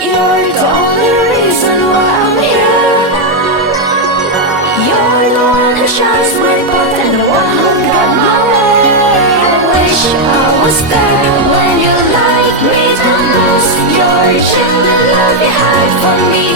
You're the only reason why I'm here. You're the one who shines my path and the one who got my way. I wish I was there when you like me the most. You're the love you had for me.